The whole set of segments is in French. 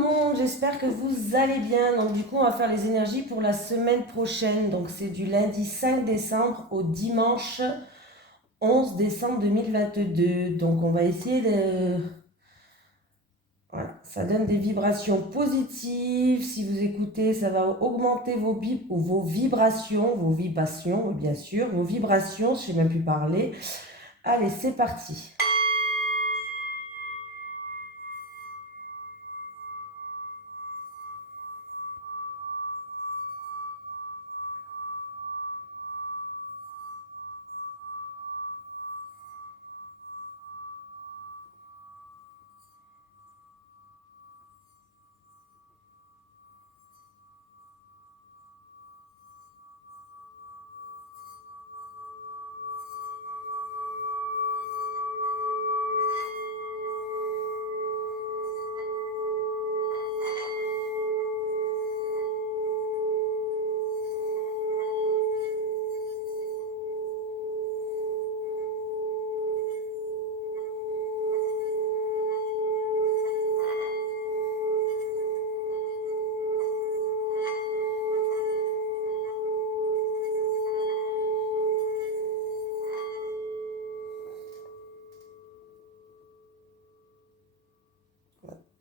monde, j'espère que vous allez bien. Donc du coup, on va faire les énergies pour la semaine prochaine. Donc c'est du lundi 5 décembre au dimanche 11 décembre 2022. Donc on va essayer de... Voilà, ça donne des vibrations positives. Si vous écoutez, ça va augmenter vos vibrations, bien sûr, vos vibrations, je ne sais même plus parler. Allez, c'est parti.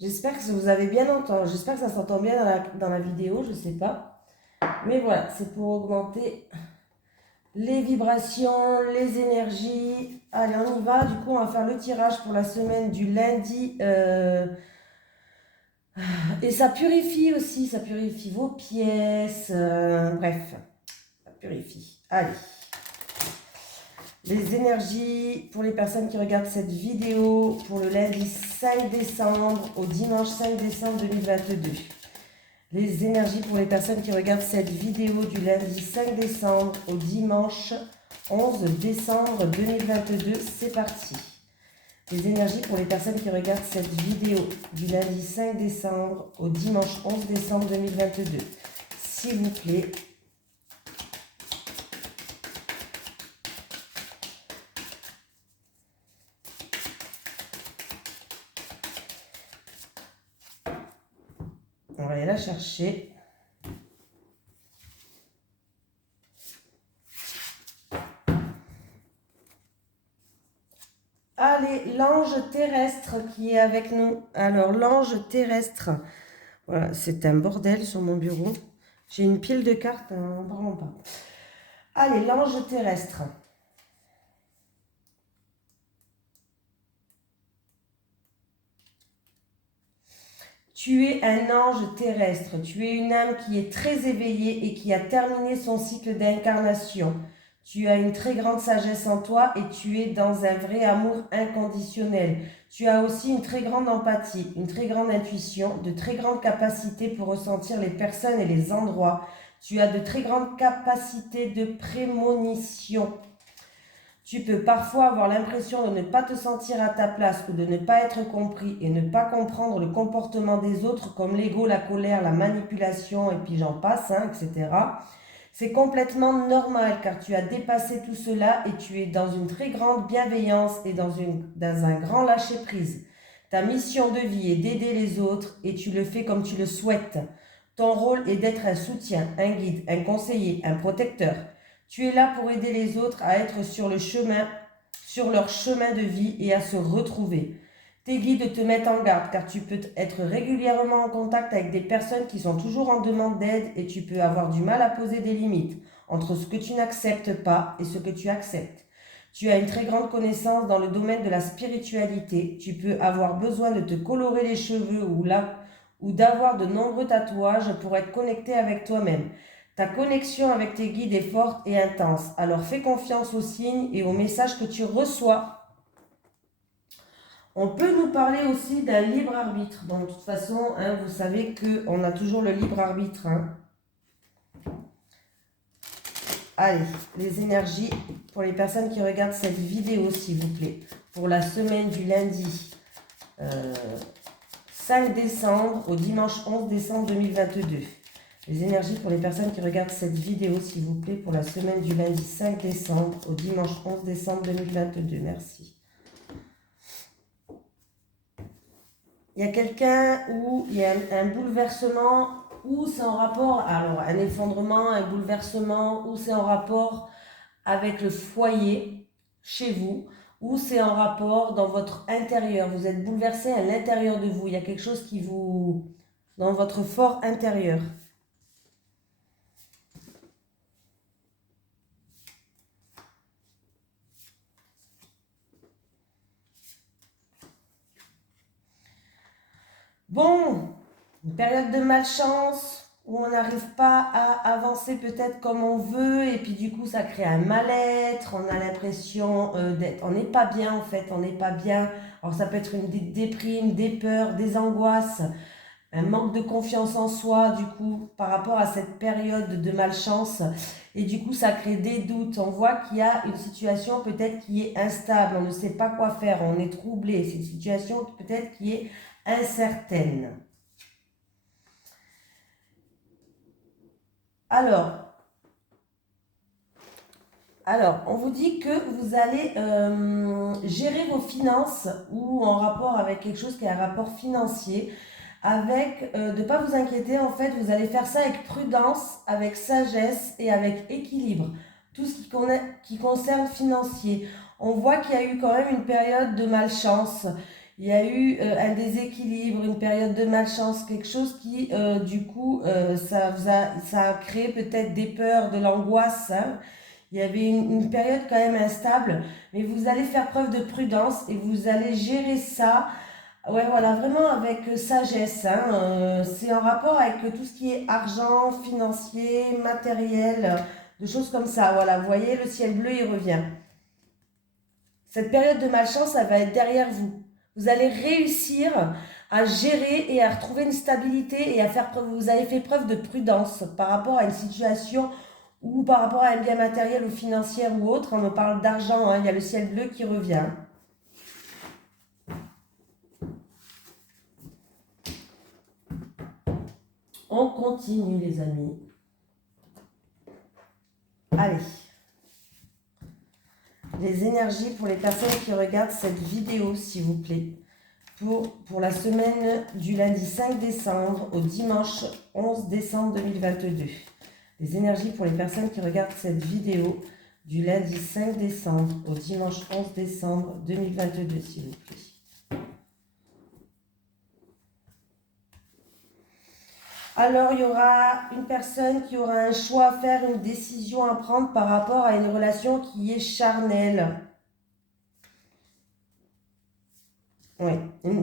J'espère que vous avez bien entendu. J'espère que ça s'entend bien dans la vidéo, je ne sais pas. Mais voilà, c'est pour augmenter les vibrations, les énergies. Allez, on y va. Du coup, on va faire le tirage pour la semaine du lundi. Et ça purifie aussi, ça purifie vos pièces. Bref, ça purifie. Allez. Les énergies pour les personnes qui regardent cette vidéo pour le lundi 5 décembre au dimanche 5 décembre 2022. Les énergies pour les personnes qui regardent cette vidéo du lundi 5 décembre au dimanche 11 décembre 2022. C'est parti. Les énergies pour les personnes qui regardent cette vidéo du lundi 5 décembre au dimanche 11 décembre 2022. S'il vous plaît. On va aller la chercher. Allez, l'ange terrestre qui est avec nous. Alors, l'ange terrestre, voilà, c'est un bordel sur mon bureau. J'ai une pile de cartes, hein, vraiment pas. Allez, l'ange terrestre. Tu es un ange terrestre, tu es une âme qui est très éveillée et qui a terminé son cycle d'incarnation. Tu as une très grande sagesse en toi et tu es dans un vrai amour inconditionnel. Tu as aussi une très grande empathie, une très grande intuition, de très grandes capacités pour ressentir les personnes et les endroits. Tu as de très grandes capacités de prémonition. Tu peux parfois avoir l'impression de ne pas te sentir à ta place ou de ne pas être compris et ne pas comprendre le comportement des autres comme l'ego, la colère, la manipulation et puis j'en passe, hein, etc. C'est complètement normal car tu as dépassé tout cela et tu es dans une très grande bienveillance et dans un grand lâcher-prise. Ta mission de vie est d'aider les autres et tu le fais comme tu le souhaites. Ton rôle est d'être un soutien, un guide, un conseiller, un protecteur. Tu es là pour aider les autres à être sur leur chemin de vie et à se retrouver. Tes guides te mettent en garde car tu peux être régulièrement en contact avec des personnes qui sont toujours en demande d'aide et tu peux avoir du mal à poser des limites entre ce que tu n'acceptes pas et ce que tu acceptes. Tu as une très grande connaissance dans le domaine de la spiritualité. Tu peux avoir besoin de te colorer les cheveux ou d'avoir de nombreux tatouages pour être connecté avec toi-même. Ta connexion avec tes guides est forte et intense. Alors fais confiance aux signes et aux messages que tu reçois. On peut nous parler aussi d'un libre arbitre. Bon, de toute façon, hein, vous savez qu'on a toujours le libre arbitre. Hein. Allez, les énergies pour les personnes qui regardent cette vidéo, s'il vous plaît. Pour la semaine du lundi 5 décembre au dimanche 11 décembre 2022. Les énergies pour les personnes qui regardent cette vidéo, s'il vous plaît, pour la semaine du lundi 5 décembre au dimanche 11 décembre 2022. Merci. il y a quelqu'un où il y a un bouleversement, ou c'est en rapport, alors un effondrement, un bouleversement, ou c'est en rapport avec le foyer chez vous, ou c'est en rapport dans votre intérieur. Vous êtes bouleversé à l'intérieur de vous. Il y a quelque chose qui vous... dans votre fort intérieur. Bon, une période de malchance où on n'arrive pas à avancer peut-être comme on veut et puis du coup ça crée un mal-être, on a l'impression d'être, on n'est pas bien en fait, on n'est pas bien. Alors ça peut être une déprime, des peurs, des angoisses, un manque de confiance en soi du coup par rapport à cette période de malchance et du coup ça crée des doutes. On voit qu'il y a une situation peut-être qui est instable, on ne sait pas quoi faire, on est troublé, c'est une situation peut-être qui est incertaine. Alors, on vous dit que vous allez gérer vos finances ou en rapport avec quelque chose qui est un rapport financier, avec de ne pas vous inquiéter, en fait, vous allez faire ça avec prudence, avec sagesse et avec équilibre. Tout ce qui concerne financier. On voit qu'il y a eu quand même une période de malchance. Il y a eu un déséquilibre, une période de malchance, quelque chose qui, du coup, ça a créé peut-être des peurs, de l'angoisse, hein. Il y avait une période quand même instable, mais vous allez faire preuve de prudence et vous allez gérer ça, ouais, voilà, vraiment avec sagesse, hein. C'est en rapport avec tout ce qui est argent, financier, matériel, de choses comme ça. Voilà, vous voyez, le ciel bleu, il revient. Cette période de malchance, elle va être derrière vous. Vous allez réussir à gérer et à retrouver une stabilité et à faire preuve, vous avez fait preuve de prudence par rapport à une situation ou par rapport à un bien matériel ou financier ou autre. On me parle d'argent, hein, il y a le ciel bleu qui revient. On continue les amis. Allez. Les énergies pour les personnes qui regardent cette vidéo, s'il vous plaît. Pour la semaine du lundi 5 décembre au dimanche 11 décembre 2022. Les énergies pour les personnes qui regardent cette vidéo du lundi 5 décembre au dimanche 11 décembre 2022, s'il vous plaît. Alors, il y aura une personne qui aura un choix à faire, une décision à prendre par rapport à une relation qui est charnelle. Oui,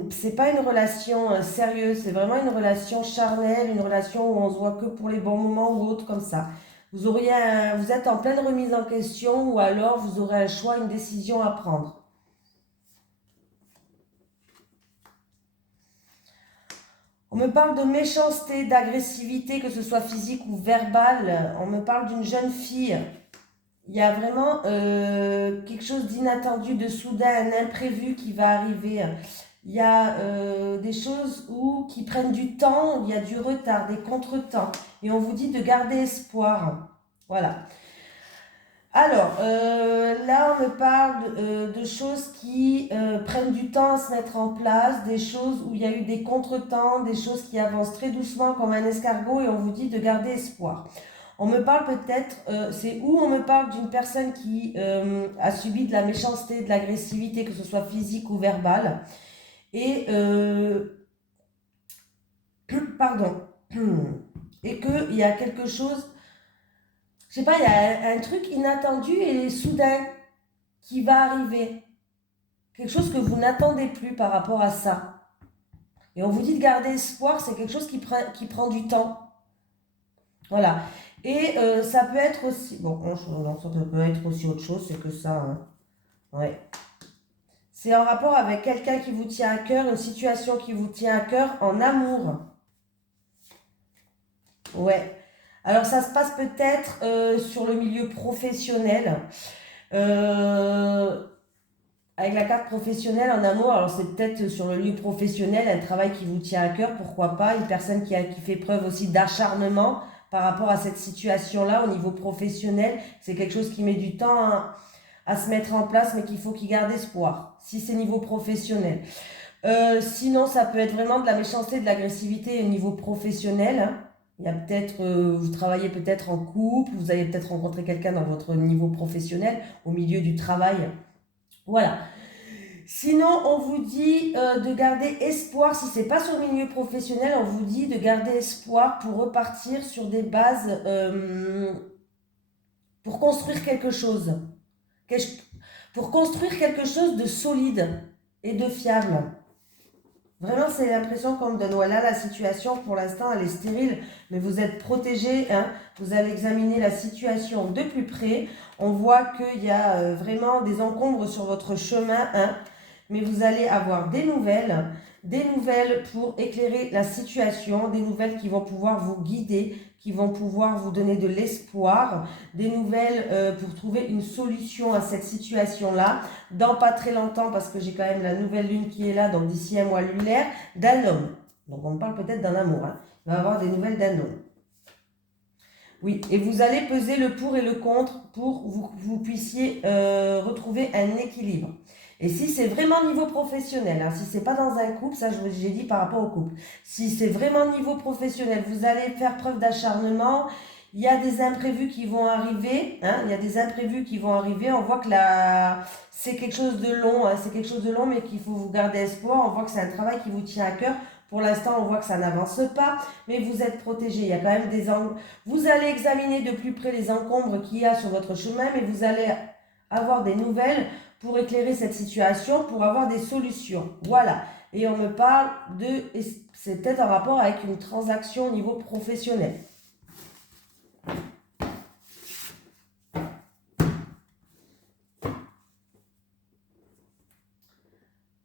c'est pas une relation sérieuse, c'est vraiment une relation charnelle, une relation où on se voit que pour les bons moments ou autre comme ça. Vous êtes en pleine remise en question ou alors vous aurez un choix, une décision à prendre. On me parle de méchanceté, d'agressivité, que ce soit physique ou verbale. On me parle d'une jeune fille. Il y a vraiment quelque chose d'inattendu, de soudain, un imprévu qui va arriver. Il y a des choses qui prennent du temps, il y a du retard, des contretemps. Et on vous dit de garder espoir. Voilà. Alors, là, on me parle de choses qui prennent du temps à se mettre en place, des choses où il y a eu des contretemps, des choses qui avancent très doucement comme un escargot et on vous dit de garder espoir. On me parle peut-être, c'est où on me parle d'une personne qui a subi de la méchanceté, de l'agressivité, que ce soit physique ou verbale. Et, pardon, et qu'il y a quelque chose, je sais pas, il y a un truc inattendu et soudain qui va arriver. Quelque chose que vous n'attendez plus par rapport à ça. Et on vous dit de garder espoir, c'est quelque chose qui prend du temps. Voilà. Et ça peut être aussi... Bon, non, ça peut être aussi autre chose, c'est que ça. Hein. Ouais. C'est en rapport avec quelqu'un qui vous tient à cœur, une situation qui vous tient à cœur en amour. Ouais. Alors ça se passe peut-être sur le milieu professionnel. Avec la carte professionnelle en amour, alors c'est peut-être sur le lieu professionnel, un travail qui vous tient à cœur, pourquoi pas, une personne qui fait preuve aussi d'acharnement par rapport à cette situation-là au niveau professionnel. C'est quelque chose qui met du temps à se mettre en place, mais qu'il faut qu'il garde espoir, si c'est niveau professionnel. Sinon, ça peut être vraiment de la méchanceté, de l'agressivité au niveau professionnel, hein. Il y a peut-être, vous travaillez peut-être en couple, vous allez peut-être rencontrer quelqu'un dans votre niveau professionnel, au milieu du travail. Voilà. Sinon, on vous dit de garder espoir, si c'est pas sur le milieu professionnel, on vous dit de garder espoir pour repartir sur des bases, pour construire quelque chose. Pour construire quelque chose de solide et de fiable. Vraiment, c'est l'impression qu'on me donne. Voilà, la situation, pour l'instant, elle est stérile, mais vous êtes protégé, hein. Vous allez examiner la situation de plus près. On voit qu'il y a vraiment des encombres sur votre chemin, hein. Mais vous allez avoir des nouvelles pour éclairer la situation, des nouvelles qui vont pouvoir vous guider, qui vont pouvoir vous donner de l'espoir, des nouvelles pour trouver une solution à cette situation-là, dans pas très longtemps, parce que j'ai quand même la nouvelle lune qui est là, donc d'ici un mois lunaire, d'un homme. Donc on parle peut-être d'un amour, hein. Il va y avoir des nouvelles d'un homme. Oui, et vous allez peser le pour et le contre pour que vous puissiez retrouver un équilibre. Et si c'est vraiment niveau professionnel, hein, si c'est pas dans un couple, ça j'ai dit par rapport au couple, si c'est vraiment niveau professionnel, vous allez faire preuve d'acharnement, il y a des imprévus qui vont arriver, hein, il y a des imprévus qui vont arriver, on voit que là, c'est quelque chose de long, hein, c'est quelque chose de long, mais qu'il faut vous garder espoir, on voit que c'est un travail qui vous tient à cœur. Pour l'instant, on voit que ça n'avance pas, mais vous êtes protégé. Il y a quand même des angles. Vous allez examiner de plus près les encombres qu'il y a sur votre chemin, mais vous allez avoir des nouvelles pour éclairer cette situation, pour avoir des solutions. Voilà. Et on me parle de... C'est peut-être en rapport avec une transaction au niveau professionnel.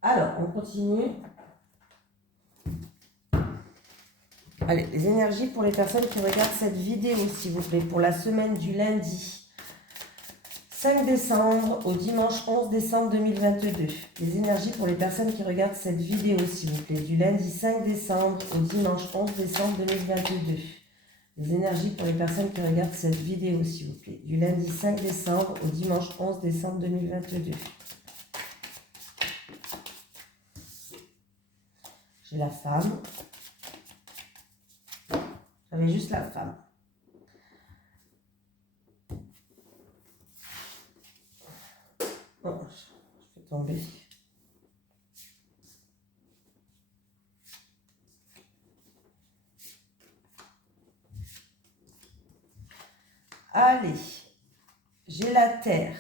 Alors, on continue. Allez, les énergies pour les personnes qui regardent cette vidéo, s'il vous plaît, pour la semaine du lundi 5 décembre au dimanche 11 décembre 2022. Les énergies pour les personnes qui regardent cette vidéo, s'il vous plaît, du lundi 5 décembre au dimanche 11 décembre 2022. Les énergies pour les personnes qui regardent cette vidéo, s'il vous plaît, du lundi 5 décembre au dimanche 11 décembre 2022. J'ai la femme. J'avais juste la femme. Oh, je vais tomber. Allez, j'ai la terre.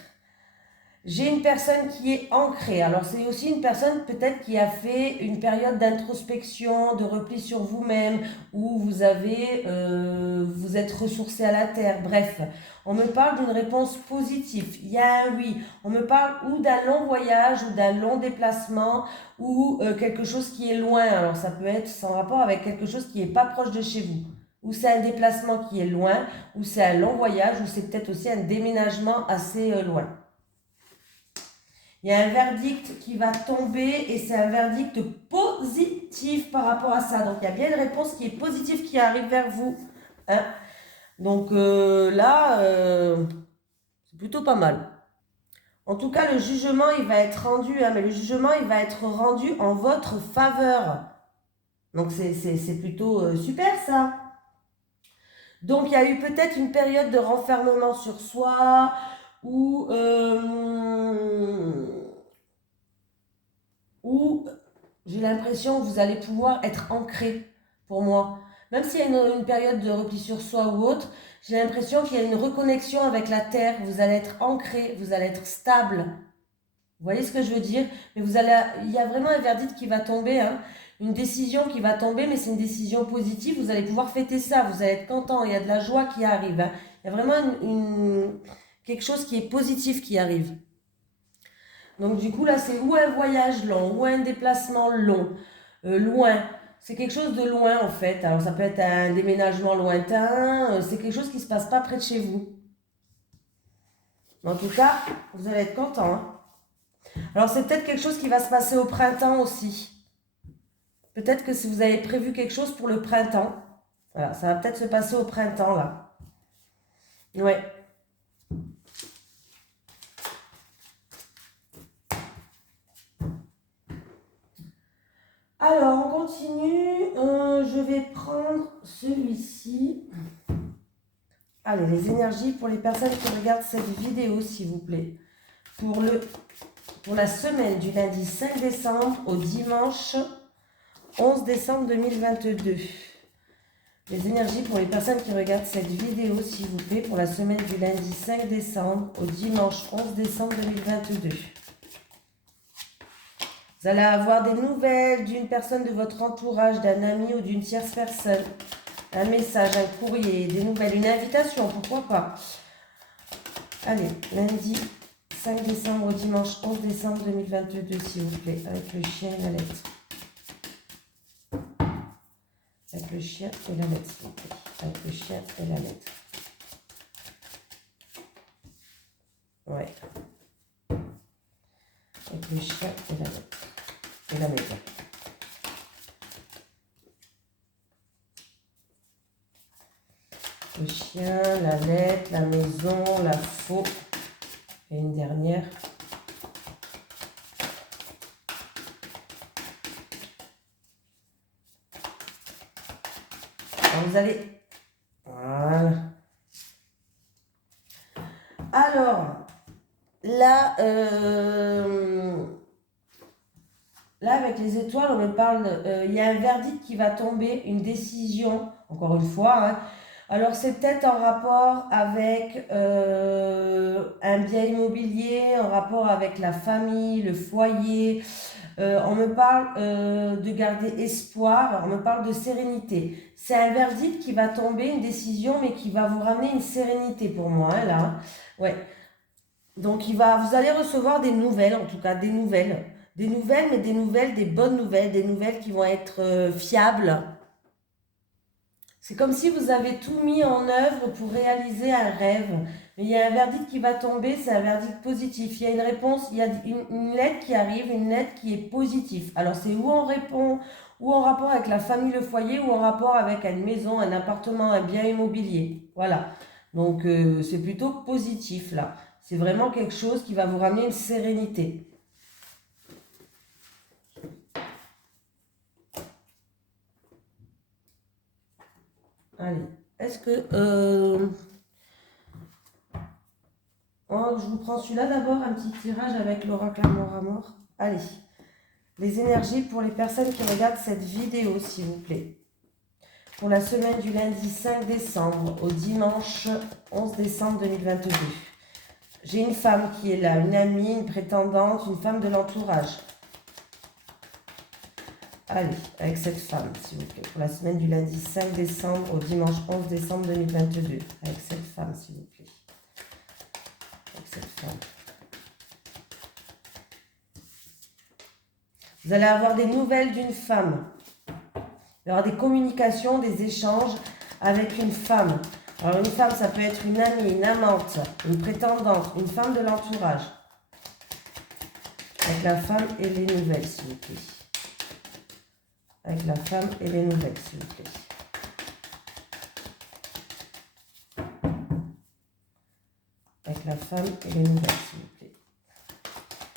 J'ai une personne qui est ancrée. Alors, c'est aussi une personne peut-être qui a fait une période d'introspection, de repli sur vous-même, où vous êtes ressourcé à la terre. Bref, on me parle d'une réponse positive. Il y a un oui. On me parle ou d'un long voyage, ou d'un long déplacement, ou quelque chose qui est loin. Alors, ça peut être sans rapport avec quelque chose qui n'est pas proche de chez vous. Ou c'est un déplacement qui est loin, ou c'est un long voyage, ou c'est peut-être aussi un déménagement assez loin. Il y a un verdict qui va tomber et c'est un verdict positif par rapport à ça. Donc, il y a bien une réponse qui est positive qui arrive vers vous, hein. Donc là, c'est plutôt pas mal. En tout cas, le jugement, il va être rendu, hein, mais le jugement, il va être rendu en votre faveur. Donc, c'est plutôt super, ça. Donc, il y a eu peut-être une période de renfermement sur soi ou... où j'ai l'impression que vous allez pouvoir être ancré pour moi. Même s'il y a une période de repli sur soi ou autre, j'ai l'impression qu'il y a une reconnexion avec la terre. Vous allez être ancré, vous allez être stable. Vous voyez ce que je veux dire? Mais il y a vraiment un verdict qui va tomber, hein, une décision qui va tomber, mais c'est une décision positive. Vous allez pouvoir fêter ça, vous allez être content. Il y a de la joie qui arrive, hein. Il y a vraiment quelque chose qui est positif qui arrive. Donc du coup là c'est ou un voyage long, ou un déplacement long, loin. C'est quelque chose de loin en fait. Alors ça peut être un déménagement lointain, c'est quelque chose qui ne se passe pas près de chez vous. En tout cas, vous allez être content, hein. Alors c'est peut-être quelque chose qui va se passer au printemps aussi. Peut-être que si vous avez prévu quelque chose pour le printemps, voilà, ça va peut-être se passer au printemps là. Ouais. Alors, on continue. Je vais prendre celui-ci. Allez, les énergies pour les personnes qui regardent cette vidéo, s'il vous plaît. Pour la semaine du lundi 5 décembre au dimanche 11 décembre 2022. Les énergies pour les personnes qui regardent cette vidéo, s'il vous plaît, pour la semaine du lundi 5 décembre au dimanche 11 décembre 2022. Vous allez avoir des nouvelles d'une personne de votre entourage, d'un ami ou d'une tierce personne. Un message, un courrier, des nouvelles, une invitation, pourquoi pas. Allez, lundi 5 décembre au dimanche 11 décembre 2022, s'il vous plaît, avec le chien et la lettre. Avec le chien et la lettre, s'il vous plaît. Avec le chien et la lettre. Ouais. Avec le chien et la lettre. Et la maison. Le chien, la lettre, la maison, la faux. Et une dernière. Alors vous allez... Voilà. Alors, là, là, avec les étoiles, on me parle, il y a un verdict qui va tomber, une décision, encore une fois. Hein. Alors, c'est peut-être en rapport avec un bien immobilier, en rapport avec la famille, le foyer. On me parle de garder espoir, on me parle de sérénité. C'est un verdict qui va tomber, une décision, mais qui va vous ramener une sérénité pour moi, hein, là. Ouais. Donc, vous allez recevoir des nouvelles, en tout cas, des nouvelles. Des nouvelles, mais des nouvelles, des bonnes nouvelles, des nouvelles qui vont être fiables. C'est comme si vous avez tout mis en œuvre pour réaliser un rêve. Mais il y a un verdict qui va tomber, c'est un verdict positif. Il y a une réponse, il y a une lettre qui arrive, une lettre qui est positive. Alors c'est où on répond, ou en rapport avec la famille, le foyer, ou en rapport avec une maison, un appartement, un bien immobilier. Voilà. Donc c'est plutôt positif là. C'est vraiment quelque chose qui va vous ramener une sérénité. Allez, est-ce que... oh, je vous prends celui-là d'abord, un petit tirage avec l'oracle Amour Amour. Allez, les énergies pour les personnes qui regardent cette vidéo, s'il vous plaît. Pour la semaine du lundi 5 décembre au dimanche 11 décembre 2022. J'ai une femme qui est là, une amie, une prétendante, une femme de l'entourage. Allez, avec cette femme, s'il vous plaît, pour la semaine du lundi 5 décembre au dimanche 11 décembre 2022. Avec cette femme, s'il vous plaît. Avec cette femme. Vous allez avoir des nouvelles d'une femme. Il y aura des communications, des échanges avec une femme. Alors une femme, ça peut être une amie, une amante, une prétendante, une femme de l'entourage. Avec la femme et les nouvelles, s'il vous plaît. Avec la femme et les nouvelles, s'il vous plaît. Avec la femme et les nouvelles, s'il vous plaît.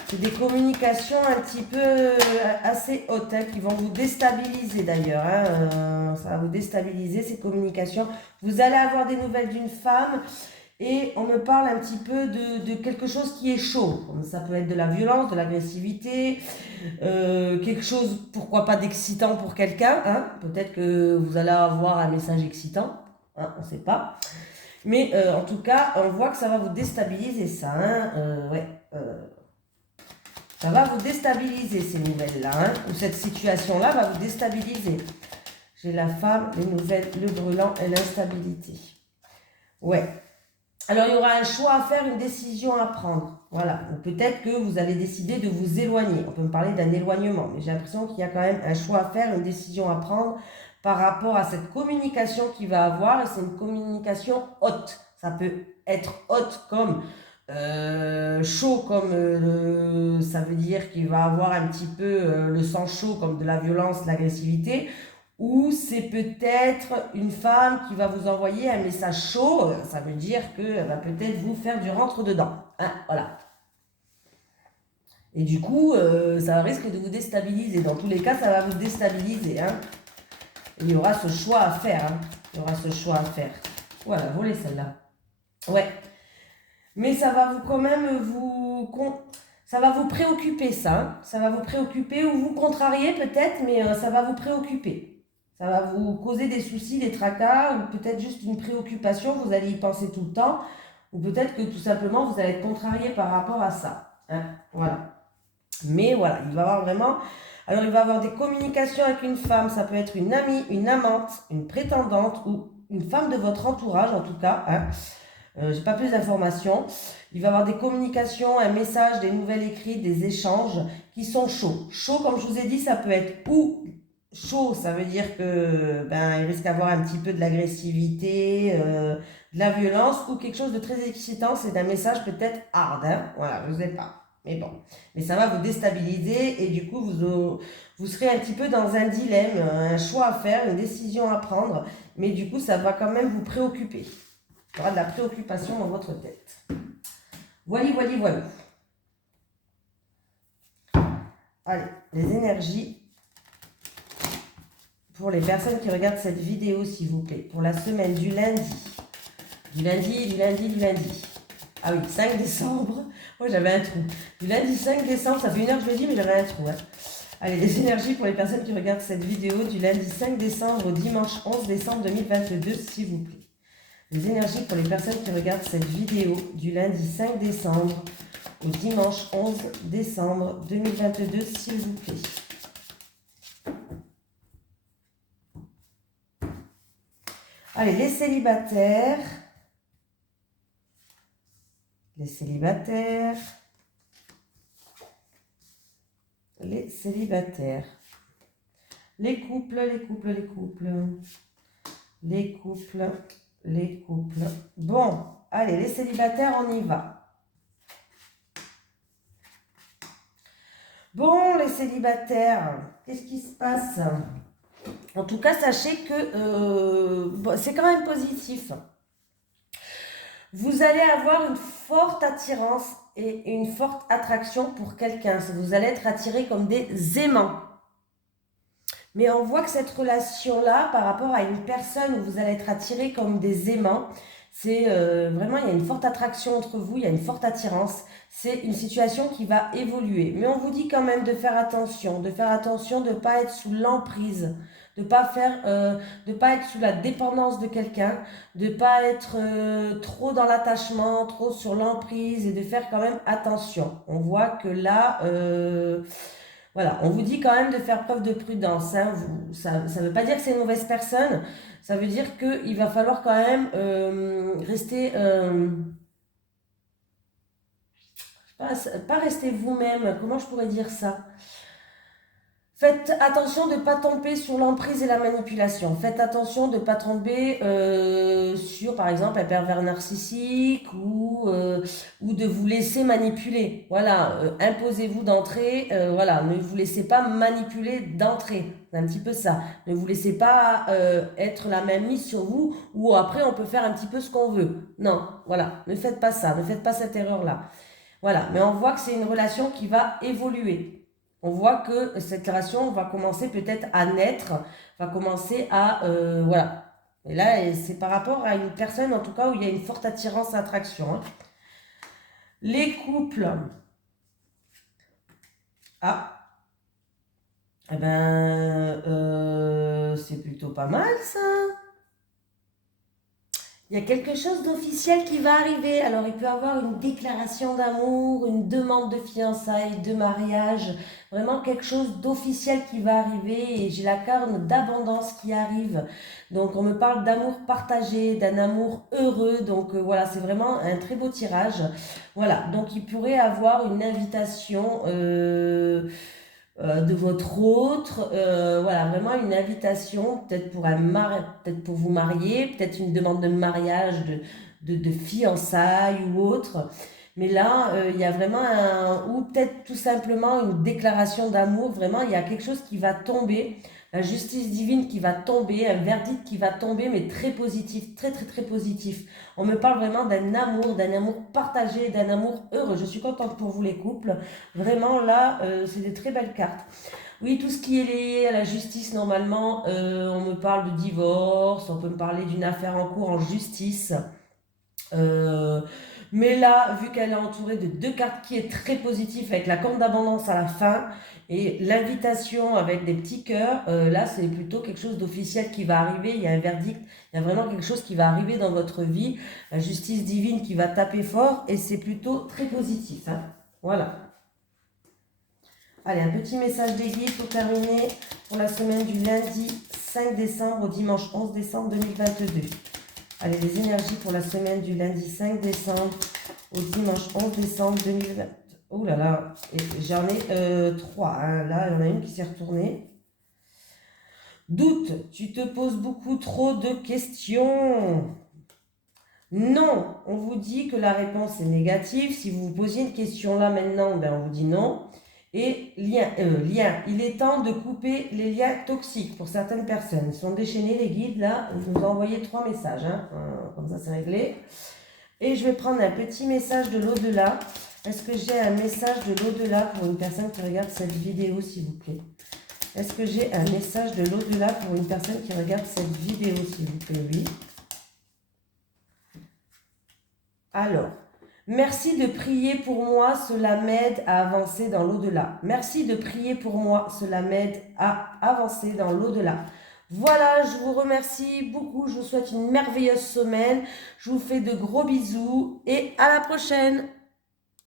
C'est des communications un petit peu assez hautes, hein, qui vont vous déstabiliser d'ailleurs. Hein, ça va vous déstabiliser, ces communications. Vous allez avoir des nouvelles d'une femme et on me parle un petit peu de quelque chose qui est chaud. Ça peut être de la violence, de l'agressivité, quelque chose, pourquoi pas d'excitant pour quelqu'un. Hein. Peut-être que vous allez avoir un message excitant, hein, on ne sait pas. Mais en tout cas, on voit que ça va vous déstabiliser ça. Hein, ouais, ça va vous déstabiliser ces nouvelles-là. Hein, ou cette situation-là va vous déstabiliser. J'ai la femme, les nouvelles, le brûlant et l'instabilité. Ouais. Alors, il y aura un choix à faire, une décision à prendre. Voilà. Peut-être que vous allez décider de vous éloigner. On peut me parler d'un éloignement. Mais j'ai l'impression qu'il y a quand même un choix à faire, une décision à prendre par rapport à cette communication qu'il va avoir. Et c'est une communication haute. Ça peut être haute comme chaud, comme ça veut dire qu'il va avoir un petit peu le sang chaud, comme de la violence, de l'agressivité. Ou c'est peut-être une femme qui va vous envoyer un message chaud, ça veut dire qu'elle va peut-être vous faire du rentre-dedans. Hein, voilà. Et du coup, ça risque de vous déstabiliser. Dans tous les cas, ça va vous déstabiliser. Hein. Et il y aura ce choix à faire. Hein. Il y aura ce choix à faire. Voilà, volez celle-là. Ouais. Mais ça va vous quand même ça va vous préoccuper, ça. Hein. Ça va vous préoccuper ou vous contrarier peut-être, mais ça va vous préoccuper. Ça va vous causer des soucis, des tracas, ou peut-être juste une préoccupation, vous allez y penser tout le temps, ou peut-être que tout simplement vous allez être contrarié par rapport à ça. Hein. Voilà. Mais voilà, il va avoir vraiment... Alors il va avoir des communications avec une femme, ça peut être une amie, une amante, une prétendante, ou une femme de votre entourage en tout cas. Hein. J'ai pas plus d'informations. Il va y avoir des communications, un message, des nouvelles écrites, des échanges qui sont chauds. Chaud, comme je vous ai dit, ça peut être ou chaud, ça veut dire que il risque d'avoir un petit peu de l'agressivité, de la violence, ou quelque chose de très excitant, c'est un message peut-être hard. Hein. Voilà, je ne sais pas. Mais bon, mais ça va vous déstabiliser et du coup vous serez un petit peu dans un dilemme, un choix à faire, une décision à prendre, mais du coup ça va quand même vous préoccuper. Il y aura de la préoccupation dans votre tête. Voilà, voilà, voilà. Allez, les énergies pour les personnes qui regardent cette vidéo, s'il vous plaît. Pour la semaine du lundi. Du lundi. Ah oui, 5 décembre. Oh, j'avais un trou. Du lundi 5 décembre, ça fait 1 heure que je le dis, mais j'avais un trou. Hein. Allez, les énergies pour les personnes qui regardent cette vidéo du lundi 5 décembre au dimanche 11 décembre 2022, s'il vous plaît. Les énergies pour les personnes qui regardent cette vidéo du lundi 5 décembre au dimanche 11 décembre 2022, s'il vous plaît. Allez, les célibataires. Les célibataires. Les célibataires. Les couples, les couples, les couples. Les couples. Les couples. Bon, allez, les célibataires, on y va. Bon, les célibataires, qu'est-ce qui se passe? En tout cas, sachez que c'est quand même positif. Vous allez avoir une forte attirance et une forte attraction pour quelqu'un. Vous allez être attirés comme des aimants. Mais on voit que cette relation-là, par rapport à une personne où vous allez être attirés comme des aimants, c'est vraiment, il y a une forte attraction entre vous, il y a une forte attirance. C'est une situation qui va évoluer. Mais on vous dit quand même de faire attention, de ne pas être sous l'emprise, de ne pas être sous la dépendance de quelqu'un, de ne pas être trop dans l'attachement, trop sur l'emprise et de faire quand même attention. On voit que là... voilà, on vous dit quand même de faire preuve de prudence. Hein. Ça ne veut pas dire que c'est une mauvaise personne. Ça veut dire qu'il va falloir quand même rester... pas rester vous-même. Comment je pourrais dire ça? Faites attention de ne pas tomber sur l'emprise et la manipulation. Faites attention de ne pas tomber sur, par exemple, un pervers narcissique ou de vous laisser manipuler. Voilà, imposez-vous d'entrée. Voilà, ne vous laissez pas manipuler d'entrée. C'est un petit peu ça. Ne vous laissez pas être la même mise sur vous ou après on peut faire un petit peu ce qu'on veut. Non, voilà, ne faites pas ça. Ne faites pas cette erreur-là. Voilà, mais on voit que c'est une relation qui va évoluer. On voit que cette relation va commencer peut-être à naître, va commencer à... voilà. Et là, c'est par rapport à une personne, en tout cas, où il y a une forte attirance, attraction. Hein. Les couples. Ah. Eh ben, c'est plutôt pas mal, ça. Il y a quelque chose d'officiel qui va arriver. Alors, il peut y avoir une déclaration d'amour, une demande de fiançailles, de mariage. Vraiment quelque chose d'officiel qui va arriver. Et j'ai la carte d'abondance qui arrive. Donc, on me parle d'amour partagé, d'un amour heureux. Donc, voilà, c'est vraiment un très beau tirage. Voilà, donc il pourrait avoir une invitation... de votre autre, voilà, vraiment une invitation, peut-être peut-être pour vous marier, peut-être une demande de mariage, de fiançailles ou autre. Mais là, il y a vraiment ou peut-être tout simplement une déclaration d'amour, vraiment, il y a quelque chose qui va tomber. la justice divine qui va tomber, un verdict qui va tomber, mais très positif, très très très positif. On me parle vraiment d'un amour partagé, d'un amour heureux. Je suis contente pour vous les couples. Vraiment là, c'est des très belles cartes. Oui, tout ce qui est lié à la justice, normalement, on me parle de divorce, on peut me parler d'une affaire en cours en justice. Euh, mais là, vu qu'elle est entourée de deux cartes qui est très positive avec la corne d'abondance à la fin et l'invitation avec des petits cœurs, là c'est plutôt quelque chose d'officiel qui va arriver. Il y a un verdict, il y a vraiment quelque chose qui va arriver dans votre vie, la justice divine qui va taper fort et c'est plutôt très positif, hein. Voilà. Allez, un petit message des guides pour terminer pour la semaine du lundi 5 décembre au dimanche 11 décembre 2022. Allez, les énergies pour la semaine du lundi 5 décembre au dimanche 11 décembre 2020. Oh là là, j'en ai 3. Hein. Là, il y en a une qui s'est retournée. Doute, tu te poses beaucoup trop de questions. Non, on vous dit que la réponse est négative. Si vous vous posiez une question là maintenant, ben on vous dit non. Et lien, il est temps de couper les liens toxiques pour certaines personnes. Ils sont déchaînés les guides là, ils nous ont envoyé 3 messages, hein. Comme ça c'est réglé. Et je vais prendre un petit message de l'au-delà. Est-ce que j'ai un message de l'au-delà pour une personne qui regarde cette vidéo s'il vous plaît? Est-ce que j'ai un message de l'au-delà pour une personne qui regarde cette vidéo s'il vous plaît? Oui. Alors, merci de prier pour moi, cela m'aide à avancer dans l'au-delà. Merci de prier pour moi, cela m'aide à avancer dans l'au-delà. Voilà, je vous remercie beaucoup, je vous souhaite une merveilleuse semaine, je vous fais de gros bisous et à la prochaine.